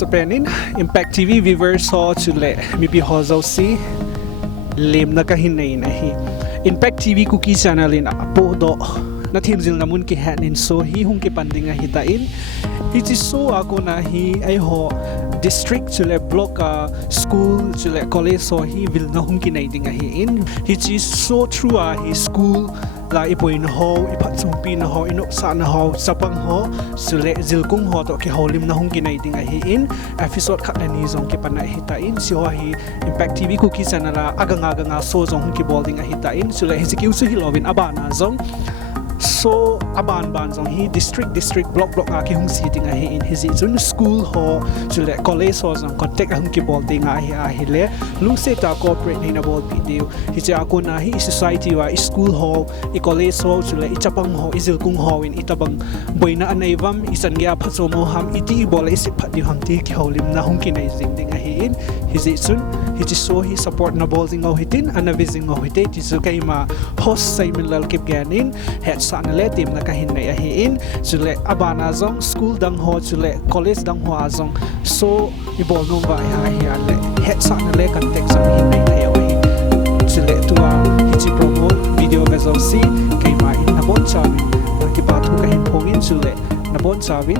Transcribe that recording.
Sapenin Impact TV viewers ho chule mi pi ho zo si lem na kahin nei na hi Impact TV cookie channel in apo do na thimzil namun ki hanin so hi hung ki pandinga hitain hi chi so ako na hi ai ho district chule block school chule college so hi vil na hung ki nei dinga hi in hi chi so true hi school la ipoin ho iphatsung pin ho inok sa na ho sapang ho sule zilkung ho to ki holim na hung ki nei dinga hi in episode khat ni zong ki pana hita in si ho hi Impact TV cookie channel aganga so zong hung ki bol dinga hita in sule hi sikiu su hi lovin abana zong so aban zong hi district block ki hung si dinga hi in hisi zun school ho chule college ho zong contact hung ki bol dinga hi a hi le lu se ta corporate ni na bol video hi cha ko na hi society wa school ho I college ho chule I chapang ho izil kung ho in itabang boina anaivam isan gya phaso mo ham iti bol isi phati ham ti ki holim na hung ki nei zing dinga hi in hisi sun hi chi so hi support na bol ding ho hitin ana vising ho hite ti su kai ma host sai min lal kip ganin het sa na le tim na kahin nei a hi in chule abana zong school dang ho chule college dang ho azong so I bol no ba hi le het sa na le context ang hin nei thai hi chule tua hi chi promote video ga zo si kai ma in na bon chawin ki pa thu ka hin phongin chule na bon chawin